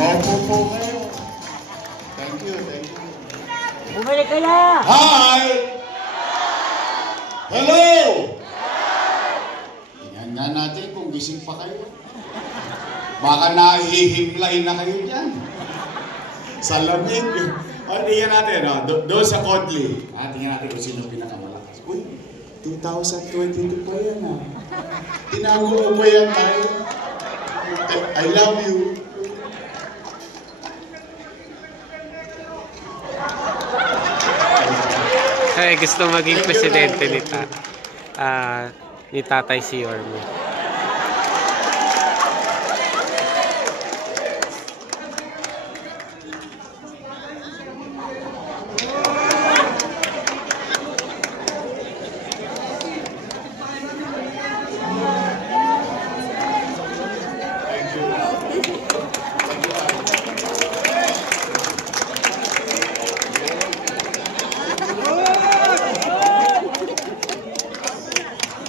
Maupo po kayo. Thank you, thank you. Bumalik ka na! Hi! Hello! Tingnan nga natin kung gising pa kayo. Baka nahihimlay na kayo dyan. Sa lamig. Tingnan natin, doon sa Kodli. Tingnan natin kung sino pinakamalakas. Uy, 2022 pa yan Tinago mo pa yan tayo. I love you. Ay, gusto maging presidente ni Tatay si Yorme.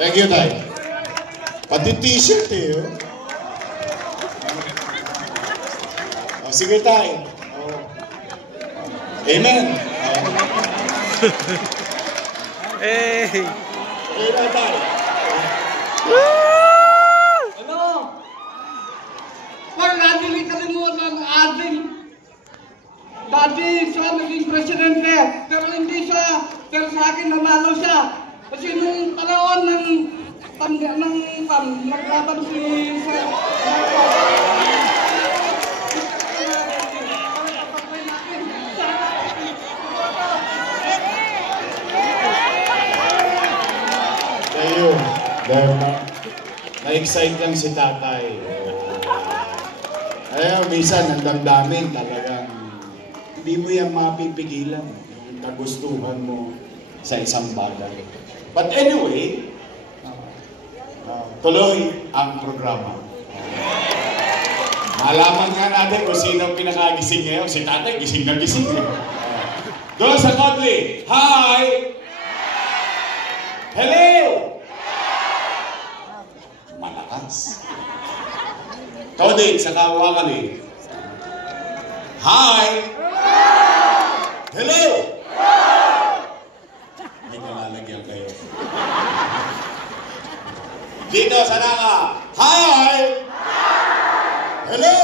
Thank you, Tay. Pati t-shirt sige, Tay. Amen. Hey! Amen, Tay. Ano? Parang natin hindi kalimutan ng ating dati siya naging presidente, pero hindi siya, pero sa akin nanalo siya. Kasi nung panahon ng naglaban si Sir Kayo, na-excite lang si Tatay. Minsan, ang damdamin talagang hindi mo yan mapipigilan. Yung kagustuhan mo sa isang bagay. But anyway, tuloy ang programa. Malaman nga natin kung sino ang pinakagising ngayon. Si Tatay, gising na gising. Doon sa Kodli, hi! Hello! Malakas. Kodli, sa Kawakali, hi! Hello! May kalalagyan kayo. Dito sa Naka, hi! Hello!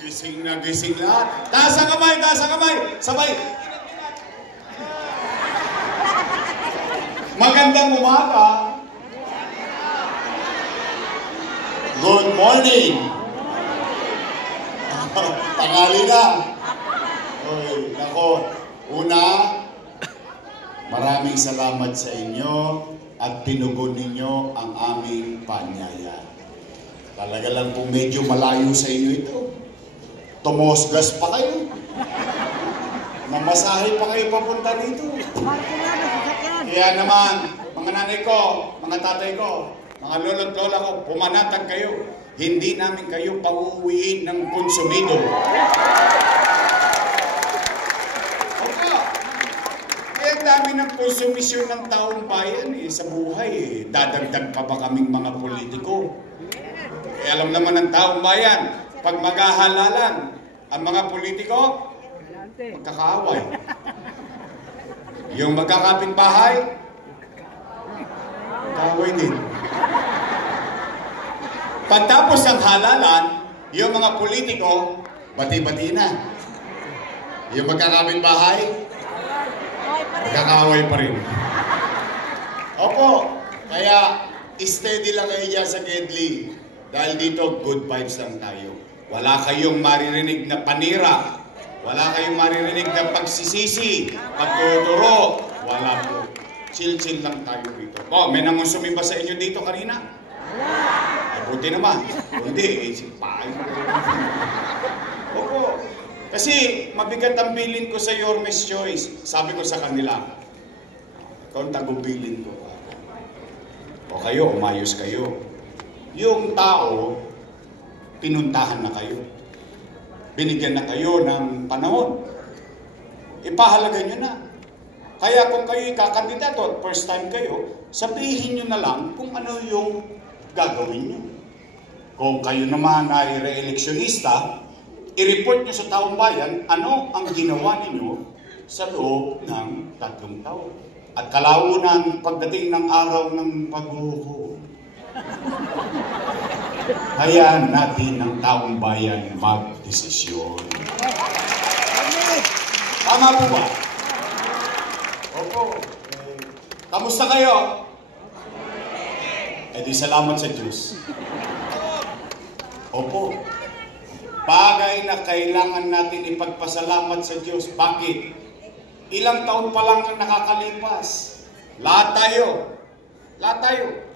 Gising na gising lahat. Taas ang kamay, taas ang kamay. Sabay. Magandang umaga. Good morning. Tanghali na. Oy, nako. Una, maraming salamat sa inyo at tinugon ninyo ang aming panyaya. Talaga lang kung medyo malayo sa inyo ito. Tumosgas pa kayo. Mamasahe pa kayo papunta dito. Kaya naman, mga nanay ko, mga tatay ko, mga lolo't lola ko, pumanatag kayo. Hindi namin kayo pauuwiin ng konsumido. Dami ng konsumisyon ng taong bayan sa buhay. Dadagdag pa ba kaming mga politiko? Alam naman ng taong bayan, pag maghahalalan ang mga politiko, magkakaaway. Yung magkakapitbahay, magkakaaway din. Pagtapos ng halalan, yung mga politiko, bati-bati na. Yung magkakapitbahay, magkakaaway pa rin. Opo, kaya steady lang kayo dyan sa Kedli. Dahil dito, good vibes lang tayo. Wala kayong maririnig na panira. Wala kayong maririnig na pagsisisi, pagtuturo. Wala po. Chill-chill lang tayo dito. May nangonsumin ba sa inyo dito kanina? Buti naman. Hindi, sipain mo. Opo. Kasi mabigat ang bilin ko sa Yorme's Choice. Sabi ko sa kanila, ikaw ang tagubilin ko. O kayo, umayos kayo. Yung tao, pinuntahan na kayo. Binigyan na kayo ng panahon. Ipahalaga nyo na. Kaya kung kayo kakandidato at first time kayo, sabihin nyo na lang kung ano yung gagawin nyo. Kung kayo naman ay re-electionista, i-report nyo sa taong bayan ano ang ginawa ninyo sa loob ng 3 taon. At kalaunan pagdating ng araw ng paghuhukom. Hayaan natin ang taong bayan magdesisyon. Tama po ba? Opo. Kamusta kayo? Di salamat sa Diyos. Opo. Bagay na kailangan natin ipagpasalamat sa Diyos. Bakit? Ilang taon pa lang ang nakakalipas. Lahat tayo,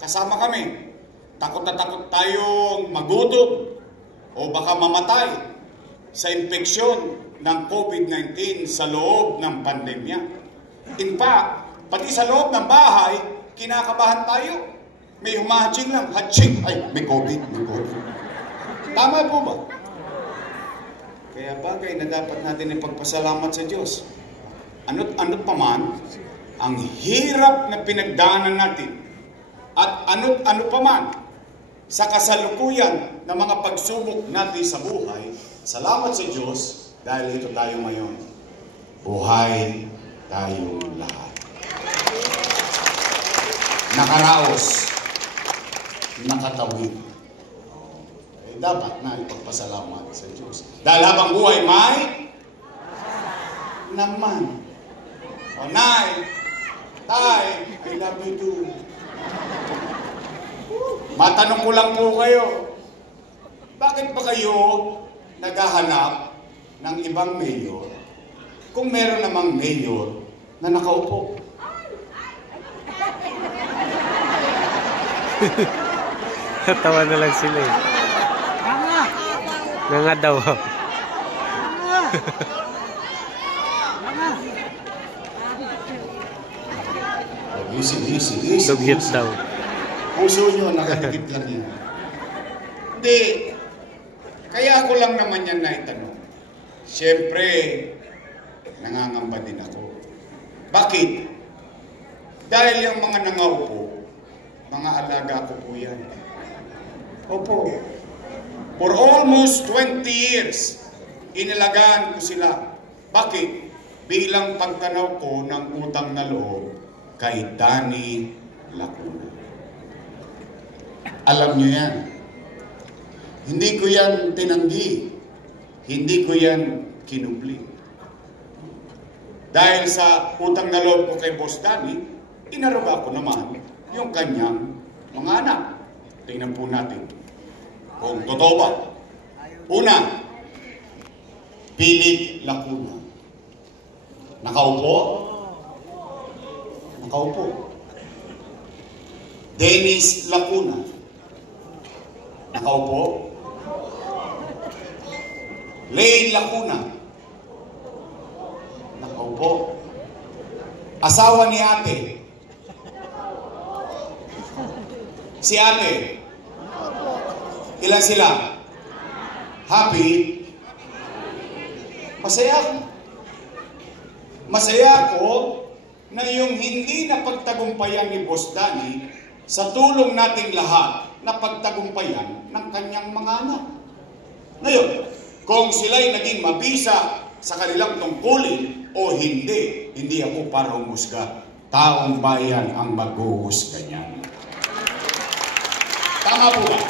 kasama kami. Takot na takot tayong magutom o baka mamatay sa infeksyon ng COVID-19 sa loob ng pandemya. In fact, pati sa loob ng bahay, kinakabahan tayo. May humahaching lang, haching, ay, may COVID. Tama po ba? Kaya bagay na dapat natin ipagpasalamat sa Diyos. Ano't pa man, ang hirap na pinagdaanan natin at ano't pa man sa kasalukuyan ng mga pagsubok natin sa buhay, salamat sa Diyos dahil ito tayo ngayon. Buhay tayong lahat. Nakaraos, nakatawid. Dapat na ipagpasalamat sa Diyos. Dahil habang buhay may naman. O nay, tay, I love you too. Matanong ko lang po kayo, bakit ba kayo naghahanap ng ibang mayor kung meron namang mayor na nakaupo? Tawa na lang sila eh. Nga daw. Easy. Dugyot daw. Puso nyo, nakadikit lang yan. Hindi. Kaya ako lang naman yan naitanong. Siyempre, nangangamba din ako. Bakit? Dahil yung mga nangaupo, mga alaga ko po yan. Opo. For almost 20 years, inilagaan ko sila. Bakit? Bilang pagtanaw ko ng utang na loob kay Danny Lacuna. Alam niyo yan. Hindi ko yan tinanggi. Hindi ko yan kinubli. Dahil sa utang na loob ko kay Boss Danny, inaruga ko naman yung kanyang mga anak. Tingnan po natin kung totoo ba. Una, Philip Lacuna. Nakaupo? Nakaupo. Dennis Lacuna. Nakaupo? Lane Lacuna. Nakaupo. Asawa ni ate. Si ate. Ilan sila? Happy? Masaya ako. Masaya ako na yung hindi na pagtagumpayan ni Boss Danny sa tulong nating lahat na pagtagumpayan ng kanyang mga anak. Ngayon, kung sila'y naging mabisa sa kanilang tungkulin o hindi ako para humusga. Taong bayan ang maghuhusga niyan. Tama po ba?